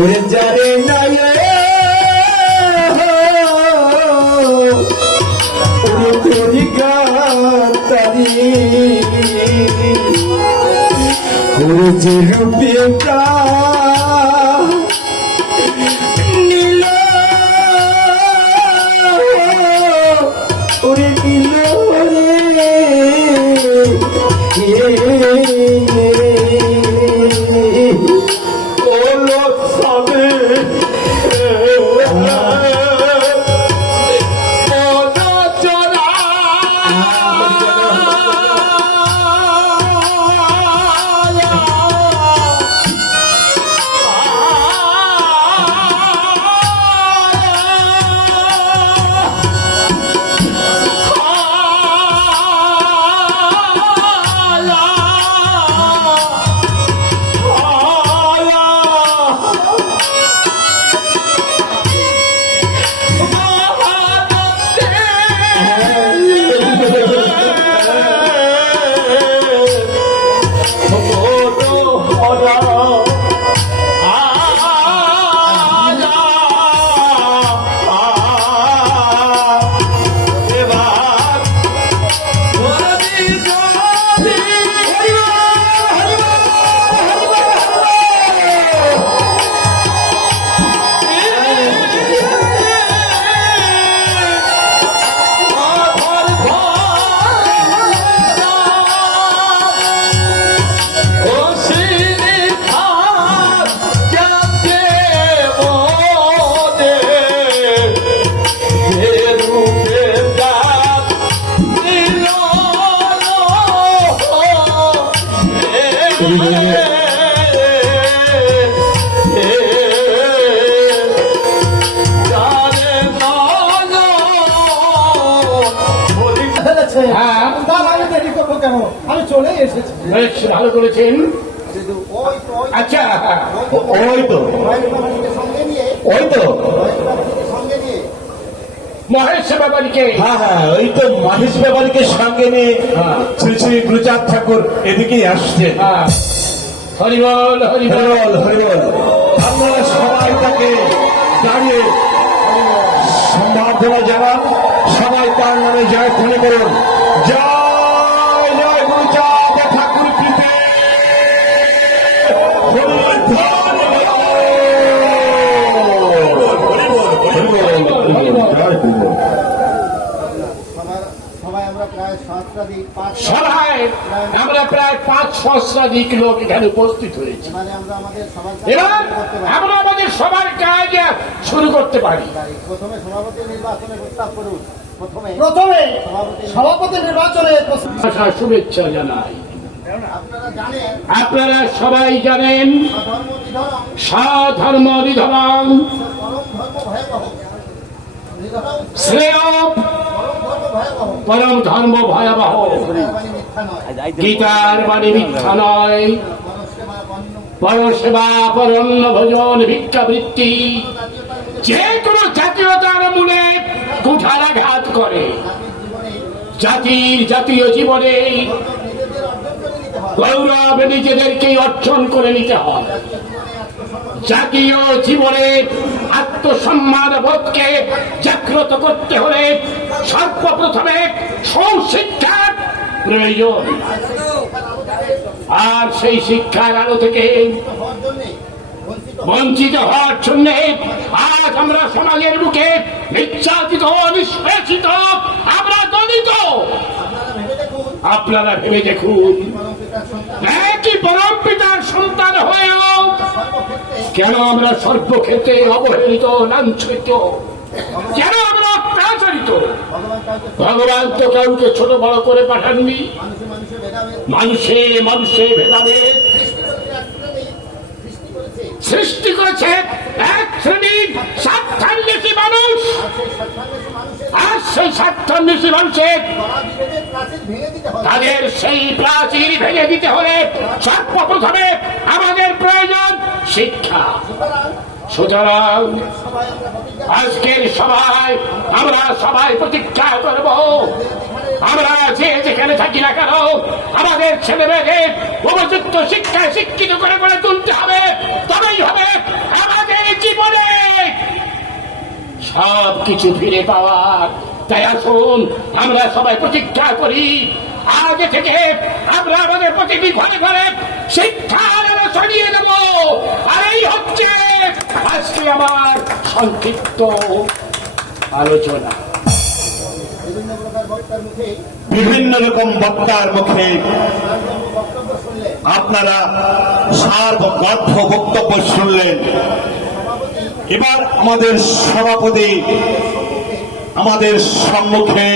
ওরে যারে নাই ওরে তোরি গাতারি ওরে যে রূপেটা নীল ওরে নীল আমি চলে এসেছি। ভালো করেছেন। আচ্ছা ওই তো মহেশ ব্যাপারীকে, হ্যাঁ হ্যাঁ ওই তো মহেশ ব্যাপারীকে সঙ্গে নিয়ে শ্রী শ্রী গুরুচাঁদ ঠাকুর এদিকেই আসছে। হরিবল হরিবল হরিবল হরিবল। আপনারা সবাই তাকে দাঁড়িয়ে সম্বর্ধনা জানান, সবাই তার নামে জয় ধ্বনি করুন। জয় জয় গুরুচাঁদ ঠাকুর কৃপে সভায় আমরা প্রায় 5 সহস্রাধিক লোক এখানে উপস্থিত হয়েছি। এবার আমরা আমাদের সবার কাজ শুরু করতে পারি। প্রথমে সভাপতি নির্বাচনে শুভেচ্ছা জানাই। আপনারা সবাই জানেন স্বধর্ম বিধবাং শ্রেয় পরম ধর্ম ভয়াবহ। গীতার বাণী মিথ্যা নয়। পরসেবা পরন্ন ভোজন ভিক্ষাবৃত্তি যে কোনো জাতীয়তার মূলে কুঠারাঘাত করে। জাতির জাতীয় জীবনে গৌরব নিজেদেরকেই অর্জন করে নিতে হয়। জাতীয় জীবনে আত্মসম্মান বোধকে জাগ্রত করতে হলে সর্বপ্রথমে সুশিক্ষার প্রয়োজন। আর সেই শিক্ষার আলো থেকে বঞ্চিত হওয়ার জন্য আজ আমরা সমাজের বুকে নির্যাতিত নিষ্পেষিত, আমরা দলিত। আপনারা ভেবে দেখুন, একই পরম পিতার সন্তান হয়েও কেন আমরা সর্বক্ষেত্রে অবহেলিত, লাঞ্ছিত, কেন আমরা অত্যাচারিত? ভগবান তো কাউকে ছোট বড় করে পাঠাননি। মানুষে মানুষে ভেদাভেদ সৃষ্টি করেছে এক শ্রেণীর স্বার্থান্বেষী মানুষ। আর সেই স্বার্থান্বেষী মানুষের তাদের সেই প্রাচীর ভেঙে দিতে হলে সর্বপ্রথমে আমাদের প্রয়োজন শিক্ষা। সুতরাং আজকের সভায় আমরা সবাই প্রতীক্ষা করব, আমরা যে যেখানে থাকি না কেন আমাদের ছেলেমেয়েদের উপযুক্ত শিক্ষায় শিক্ষিত করে গড়ে তুলতে হবে। তবেই হবে আমাদের সব কিছু ফিরে পাওয়ার। তাই আসুন আমরা সবাই প্রতিজ্ঞা করি, আজ থেকে আমরা আমাদের প্রতিটি ঘরে ঘরে শিক্ষার আলো ছড়িয়ে দেব। আর এই হচ্ছে আজকে আমার সংক্ষিপ্ত আলোচনা। বিভিন্ন রকম বক্তার মুখে আপনারা সার্বগর্ভ বক্তব্য শুনলেন। এবার আমাদের সভাপতি আমাদের সম্মুখে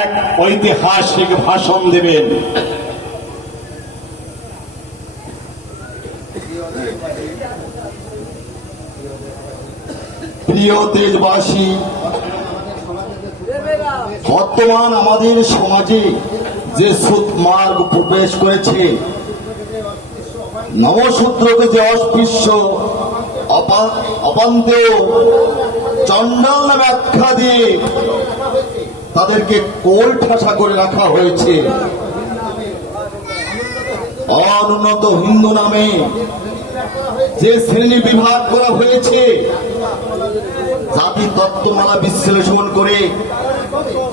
এক ঐতিহাসিক ভাষণ দেবেন। প্রিয় দেশবাসী, বর্তমান আমাদের সমাজে যে সুতমার্গ প্রবেশ করেছে, নবশূদ্রকে যে অস্পৃশ্য অপান্তেয় চণ্ডাল নামে আখ্যা দিয়ে তাদেরকে কোল ঠাসা করে রাখা হয়েছে, অনুন্নত হিন্দু নামে যে শ্রেণী বিভাগ করা হয়েছে, জাতি তত্ত্বমালা বিশ্লেষণ করে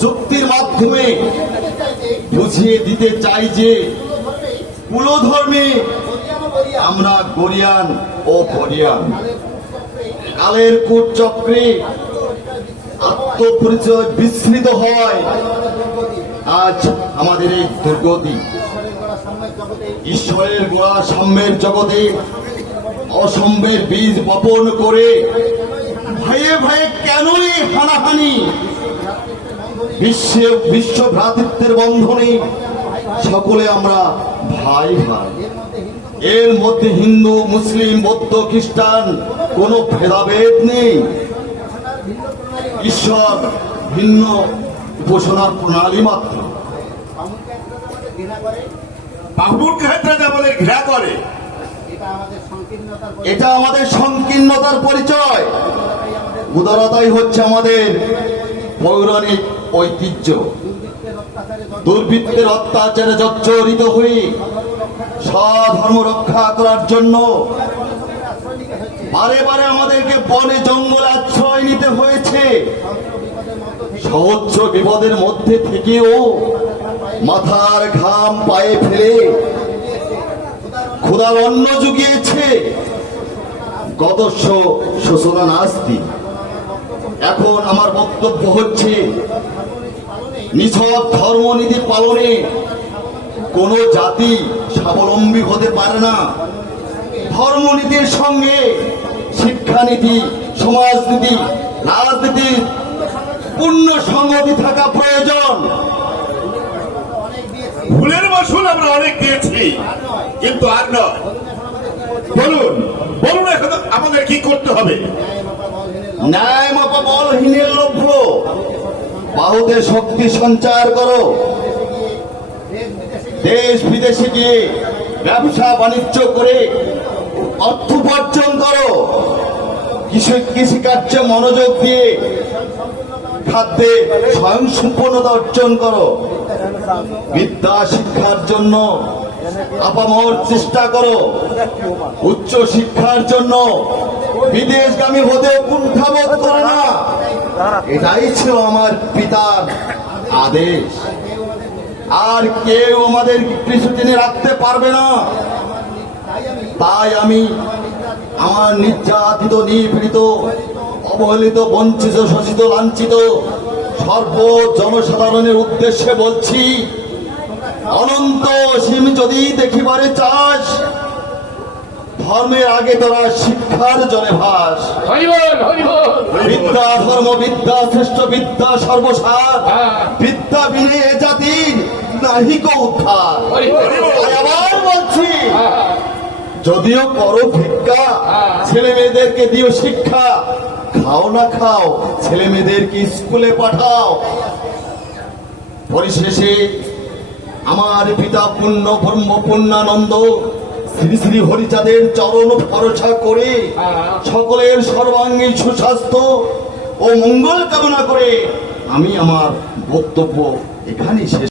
যুক্তির মাধ্যমে বুঝিয়ে দিতে চাই যে কুলধর্মে আমরা গরিয়ান ও বরিয়ান। কালের কূটচক্রে আত্মপরিচয় বিস্মৃত হয় আজ আমাদের এই দুর্গতি। ঈশ্বরের গোড়া সাম্যের জগতে অসম্যের বীজ বপন করে ভাইয়ে ভাইয়ে কেনই হানাহানি, বিশ্ব ভ্রাতৃত্বের বন্ধনে সকলে আমরা ভাই ভাই। এর মধ্যে হিন্দু, মুসলিম, বৌদ্ধ, খ্রিস্টান কোন ভেদাভেদ নেই। ঈশ্বর ভিন্ন উপাসনার প্রণালী মাত্র। বাহুর ক্ষেত্রে আমাদের ঘৃণা করে, এটা আমাদের সংকীর্ণতার পরিচয়। উদারতাই হচ্ছে আমাদের পৌরাণিক ঐতিহ্য। দুর্বৃত্তের অত্যাচারে জর্জরিত হয়ে স্বধর্ম রক্ষা করার জন্য বারে বারে আমাদেরকে বনে জঙ্গলে আশ্রয় নিতে হয়েছে। সহস্র বিপদের মধ্যে থেকেও মাথার ঘাম পায়ে ফেলে ক্ষুধার অন্ন জুগিয়েছে গদস্য শোষণা নাস্তি। এখন আমার বক্তব্য হচ্ছে, নিছক ধর্মনীতি পালনে কোন জাতি স্বাবলম্বী হতে পারে না। ধর্মনীতির সঙ্গে শিক্ষানীতি, সমাজনীতি, রাজনীতির পূর্ণ সংগতি থাকা প্রয়োজন। ভুলের মাসুল আমরা অনেক দিয়েছি, কিন্তু আর নয়। বলুন বলুন এখন আমাদের কি করতে হবে? ন্যায় মাপা বলহীনের লভ্য, বাহুতে শক্তি সঞ্চার করো। দেশ বিদেশে গিয়ে ব্যবসা বাণিজ্য করে অর্থ উপার্জন করো। কৃষিকার্যে মনোযোগ দিয়ে খাদ্যে স্বয়ংসম্পূর্ণতা অর্জন করো। বিদ্যা শিক্ষার জন্য আপামর চেষ্টা করো। উচ্চ শিক্ষার জন্য বিদেশগামী হতে কুণ্ঠাবোধ করো না। এটাই ছিল আমার পিতার আদেশ। আর কেউ আমাদের পিছু টেনে রাখতে পারবে না। তাই আমি আমার নির্যাতিত, নিপীড়িত, অবহেলিত, বঞ্চিত, শোষিত, লাঞ্ছিত সর্ব জনসাধারণের উদ্দেশ্যে বলছি, অনন্ত অসীম যদি দেখিবারে চাস, ধর্মের আগে তোরা শিক্ষার জলে ভাস। বিদ্যা ধর্ম বিদ্যা শ্রেষ্ঠ, বিদ্যা সর্বসার। বিদ্যা বিনে এ জাতির নাহিক উদ্ধার। আবার বলছি, যদিও করো ভিক্ষা, ছেলে মেয়েদেরকে দিও শিক্ষা। খাও না খাও, ছেলে মেয়েদেরকে স্কুলে পাঠাও। পরিশেষে আমার পিতা পূর্ণ ব্রহ্ম পূর্ণানন্দ শ্রী শ্রী হরিচাঁদের চরণ ভরসা করে সকলের সর্বাঙ্গীন সুস্বাস্থ্য ও মঙ্গল কামনা করে আমি আমার বক্তব্য এখানেই শেষ